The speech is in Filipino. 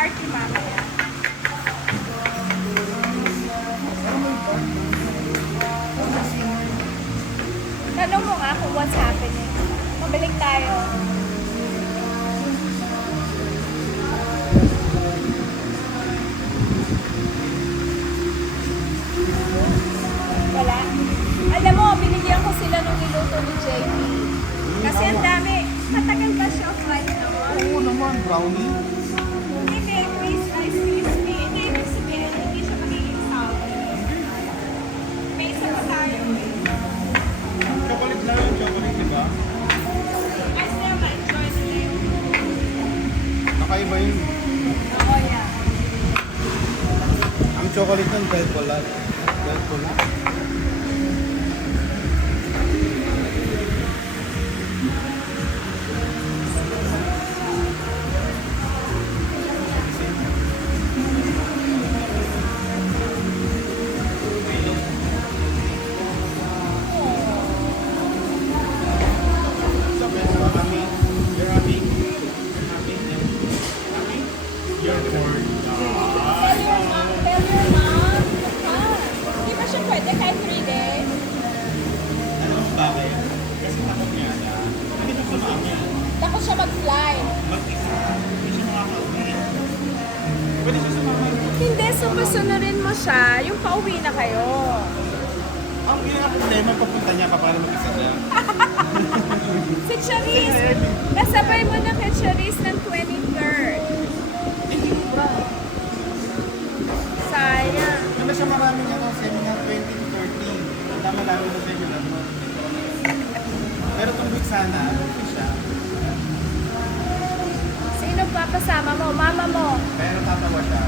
party mamaya. Tanong mo nga kung what's happening. Mabalik tayo. Wala. Alam mo, binigyan ko sila nung niluto ni JP. Kasi ang dami. Matagal ba siya flight naman? Oo naman, brownie. Hindi, please, ice crispy. Hindi, ibig sabihin, hindi siya magiging sour. May isa pa tayo. Chocolate lang yung chocolate, di ba? I still enjoy the day. Nakaiba yun. Oo, yeah. Ang chocolate ng Del Colat. Del Colat? Tell your mom. Di ba siya pwede kahit 3 days? Ano ang bakit? Kasi takot niya na. Bakit ang sama niya? Takot siya mag-fly. Mag-isa. Hindi siya makaka-uwi. Pwede siya sumama. Hindi, so pasunurin mo siya. Yung pauwi na kayo. Ang pinaka-problema, papunta niya pa para mag-isa siya. Si Charisse, kasabay mo na kay Charisse ng 23rd. Sayang. Ano siya maraming seminar 2013. Tama lalo na seminar mo. Pero kung week sana, okay siya. Sino papasama mo? Mama mo? Pero tatawa siya.